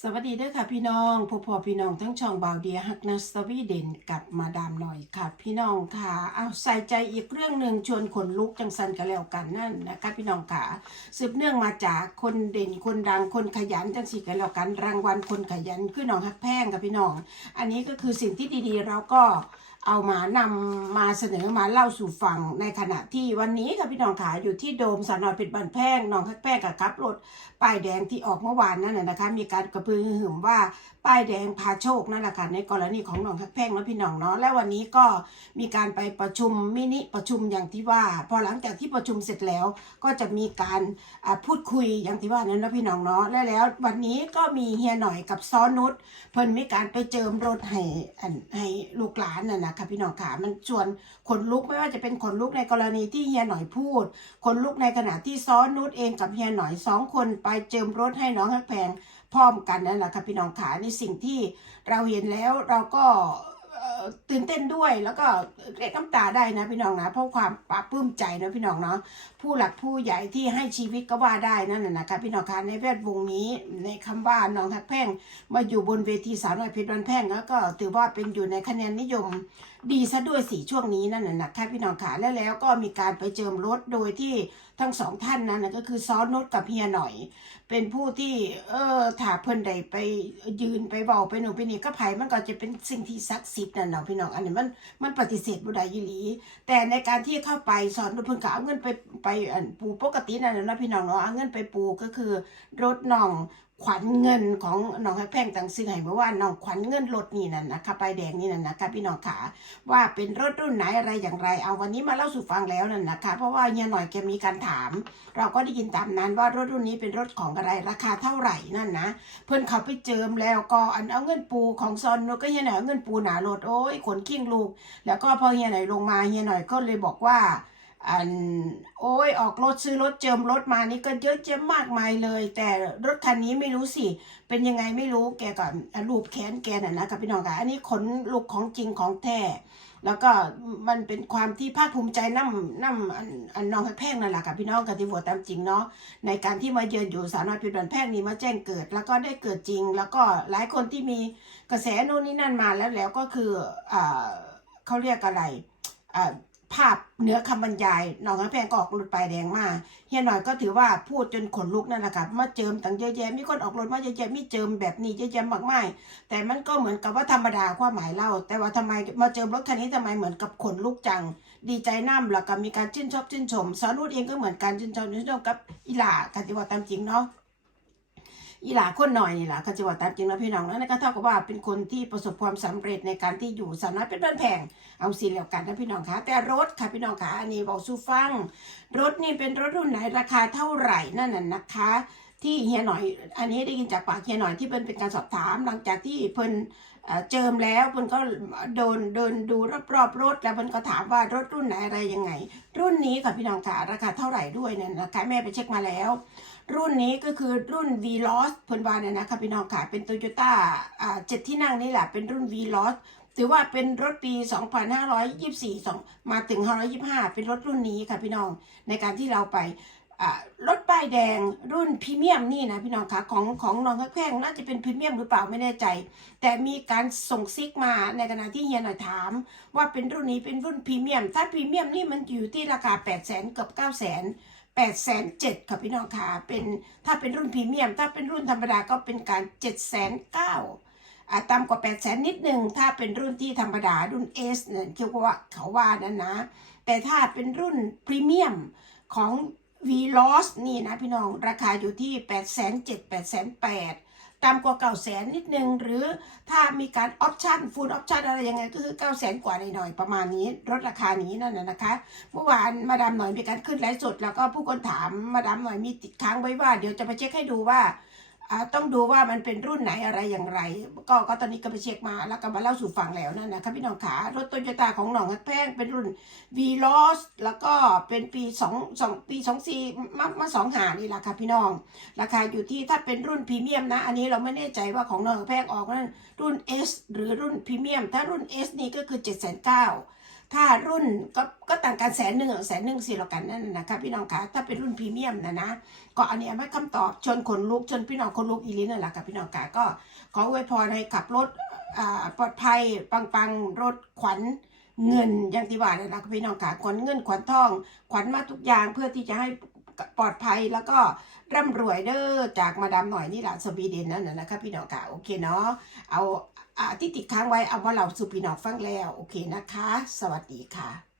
สวัสดีเด้วยค่ะพี่น้องผู้พ่อพี่น้องทั้งช่องบาวเดียฮักนัสตวีเด่นกับมาดามหน่อยค่ะ พี่น้องค่ะเอาใส่ใจอีกเรื่องหนึ่งชวนขนลุกจังสันกันแล้วกันนั่นนะคะพี่น้องค่ะสืบเนื่องมาจากคนเด่นคนดังคนขยันจังสีกันแล้วกันรางวัลคนขยันคือน้องฮักแพงค่ะพี่น้อง อันนี้ก็คือสิ่งที่ดีๆ เราก็ เอามานำมาเสนอมาเล่าสู่ฟังในขณะที่วันนี้ค่ะพี่น้องขาอยู่ที่โดมสนอยเป็ดบันแพงน้องฮักแพงกับครับรถป้ายแดงที่ออกเมื่อวานนั่นนะนะคะ มีการกระพือหึ่มว่าป้ายแดงพาโชคนั่นแหละค่ะในกรณีของหนองทักแพ่งและพี่น้องเนาะและวันนี้ก็มีการไปประชุมมินิประชุมอย่างที่ว่า พอหลังจากที่ประชุมเสร็จแล้วก็จะมีการพูดคุยอย่างที่ว่านั้นนะพี่น้องเนาะและแล้ววันนี้ก็มีเฮียหน่อยกับซ้อนุชเพิ่นมีการไปเจิมรถให้ให้ลูกหลานน่ะนะค่ะพี่น้องค่ะมันชวนขนลุกไม่ว่าจะเป็นขนลุกในกรณีที่เฮียหน่อยพูดขนลุกในขณะที่ซ้อนนุชเองกับเฮียหน่อยสองคนไปเจิมรถให้น้องฮักแพงพร้อมกันนั่นแหละค่ะพี่น้องขาในสิ่งที่เราเห็นแล้วเราก็เตื่นเต้นด้วยแล้วก็เรียกน้ำตาได้นะพี่น้องนะเพราะความปลาปลื้มใจนะพี่น้องเนาะผู้หลักผู้ใหญ่ที่ให้ชีวิตก็ว่าได้นั่นน่ะนะคะพี่น้องคะในแวดวงนี้ในคำว่าน้องฮักแพงมาอยู่บนเวทีสาวน้อยเพชรบันแพงแล้วก็ถือว่าเป็นอยู่ในคะแนนนิยมดีซะด้วยสีช่วงนี้นั่นน่ะนะคะพี่น้องขาแล้วแล้วก็มีการไปเจิมรถโดยที่ทั้งสองท่านนั้นนะก็คือซ้อนรถกับเฮียหน่อย เป็นผู้ที่เออถาเพิ่นใดไปยืนไปเบาไปหนูไปนี่ก็ไผ่มันก็จะเป็นสิ่งที่ศักดิ์สิทธิ์นั่นเนาะพี่น้องอันนี้มันมันปฏิเสธบ่ได้อยู่หลีแต่ในการที่เข้าไปสอนเพิ่นก็เอาเงินไปไปปูปกตินั่นแหละนะพี่น้องเนาะเอาเงินไปปูก็คือรถน้อง ขวัญเงินของน้องให้แพงต่างซื้อให้เมื่อวาน้องขวัญเงินรถนี่นั่นนะคะไปายแดงนี่นั่นนะคะพี่น้องขาว่าเป็นรถรุ่นไหนอะไรอย่างไร เอาวันนี้มาเล่าสู่ฟังแล้วนั่นนะคะ เพราะว่าเฮียหน่อยแกมีการถาม เราก็ได้ยินตามนั้นว่ารถรุ่นนี้เป็นรถของอะไรราคาเท่าไหร่นั่นนะ เพิ่อนเขาไปเจิมแล้วก็อันเอาเงินปูของซอนนก็เฮียหน่อยเอาเงินปูหนารถโอ้ยขนขิ้งลูก แล้วก็พอเฮียหน่อยลงมาเฮียหน่อยก็เลยบอกว่า อันโอ้ยออกรถซื้อรถเจิมรถมานี่ก็เยอะแยะมากมายเลย แต่รถคันนี้ไม่รู้สิ เป็นยังไงไม่รู้แกก่อนรูปแขนแกน่ะนะกับพี่น้องค่ะอันนี้ขนลูกของจริงของแท้แล้วก็มันเป็นความที่ภาคภูมิใจน้ำน้ำอันอันน้องแพ่งนั่นแหละค่ะพี่น้องกันที่หัวตามจริงเนาะในการที่มาเยือนอยู่สาวน้อยเพชรบันแพ่งนี่มาแจ้งเกิด แล้วก็ได้เกิดจริง แล้วก็หลายคนที่มีกระแสโน่นนี่นั่นมาแล้วแล้วก็คืออ่าเขาเรียกอะไรอ่า ภาพเนื้อคำบรรยายน้องแพงก็ออกรถปลายแดงมาเฮียหน่อยก็ถือว่าพูดจนขนลุกนั่นแหละค่ะมาเจิมตั้งเยอะแยะมีคนออกรถมาเยอะแยะมีเจิมแบบนี้เยอะแยะมากมายแต่มันก็เหมือนกับว่าธรรมดาความหมายเล่า แต่ว่าทำไมมาเจอรถคันนี้ทำไมเหมือนกับขนลุกจัง ดีใจน้ำแล้วก็มีการชื่นชอบชื่นชมสารุดเองก็เหมือนกันชื่นชอบชื่นชมกับอีหลากันที่ว่าตามจริงเนาะ อีหลาคนหน่อยนี่แหละเขาจะว่าตามจริงแล้วพี่น้องนั่นก็เท่ากับว่าเป็นคนที่ประสบความสำเร็จในการที่อยู่สาวน้อยเป็นบ้านแพงเอาสีเหลียวกันนะพี่น้องคะแต่รถค่ะพี่น้องคะอันนี้บอกสู้ฟัง รถนี่เป็นรถรุ่นไหนราคาเท่าไหร่นั่นน่ะนะคะ ที่เฮียหน่อย อันนี้ได้ยินจากปากเฮียหน่อยที่เพิ่นเป็นการสอบถามหลังจากที่เพิ่น เอ่อเจิมแล้วเพิ่นก็เดินเดินดูรอบๆรถแล้วเพิ่นก็ถามว่ารถรุ่นไหนอะไรยังไง รุ่นนี้ค่ะพี่น้องค่ะราคาเท่าไหร่ด้วยเนี่ยนะคะ แม่ไปเช็คมาแล้ว รุ่นนี้ก็คือรุ่น v l o s เพิ่นว่าเนี่ยนะคะพี่น้องค่ะเป็น Toyota อ่าเจ็ดที่นั่งนี่แหละเป็นรุ่น v l o s ถือว่าเป็นรถปี 2524สองมาถึง525 เป็นรถรุ่นนี้ค่ะพี่น้องในการที่เราไปอ่ารถายแดงรุ่นพรีเมียมนี่นะพี่น้องคะของของน้องแพงน่าจะเป็นพรีเมียมหรือเปล่าไม่แน่ใจ แต่มีการส่งซิกมาในขณะที่เฮียหน่อยถาม ว่าเป็นรุ่นนี้เป็นรุ่นพรีเมียม ถ้าพรีเมียมนี่มันอยู่ที่ราคา8 0 0 0 0 0กับ9 0 0 0 0 8 0 0 0 0ค่ะพี่น้องคะเป็นถ้าเป็นรุ่นพรีเมียม ถ้าเป็นรุ่นธรรมดาก็เป็นการ7 0 0 0 0อ่าต่ำกว่า8 0 0 0 0 0นิดนึงถ้าเป็นรุ่นที่ธรรมดารุ่น S เนี่ยที่ว่าเขาว่านั้นนะ แต่ถ้าเป็นรุ่นพรีเมียมของ v l o s นี่นะพี่น้องราคาอยู่ที่ 8 7 8 8 0 0ต่ำกว่าเก่าแสนนิดนึง หรือถ้ามีการออปชั่นฟูลออปชั่นอะไรยังไงก็คือ9 0 0 0 0 กว่าหน่อยๆประมาณนี้ลดราคานี้นั่นนะนะคะ เมื่อวานมาดามหน่อยมีการขึ้นไลฟ์สดแล้วก็ผู้คนถามมาดามหน่อยมีติดค้างไว้ว่า เดี๋ยวจะไปเช็คให้ดูว่า ต้องดูว่ามันเป็นรุ่นไหนอะไรอย่างไร ก็ก็ตอนนี้ก็ไปเช็คมาแล้วก็มาเล่าสู่ฟังแล้วนั่นนะครับพี่น้องขารถโตโยต้าของหนองฮักแพงเป็นรุ่น v l o s แล้วก็เป็นปี2 2ปี24มามาสองหานี่แหละค่ะพี่น้อง ราคาอยู่ที่ถ้าเป็นรุ่นพรีเมียมนะ อันนี้เราไม่แน่ใจว่าของหนองฮักแพงออกนั้นรุ่น S หรือรุ่นพรีเมียมถ้ารุ่น S นี่ก็คือ7 9 0 0 0 ถ้ารุ่นก็ก็ต่างกันแสนหนึ่งแสนหนึ่งสิละกันนั่นนะคะพี่น้องคะถ้าเป็นรุ่นพรีเมียมนะนะก็อันนี้ไม่คำตอบชนขนลุกชนพี่น้องคนลุกอีลินนั่นแหละค่ะพี่น้องคะก็ขออวยพรให้ขับรถอ่าปลอดภัยปังปังๆรถขวัญเงินอย่างที่ว่าเนี่ยนะพี่น้องคะขวัญเงินขวัญทอง ขวัญมาทุกอย่างเพื่อที่จะให้ ปลอดภัยแล้วก็ร่ำรวยเด้อจากมาดามหน่อยนี่แหละสวีเดนนั่นนะนะคะพี่น้องค่ะโอเคเนาะเอาที่ติดค้างไว้เอาว่าเราสู่พี่น้องฟังแล้วโอเคนะคะ สวัสดีค่ะ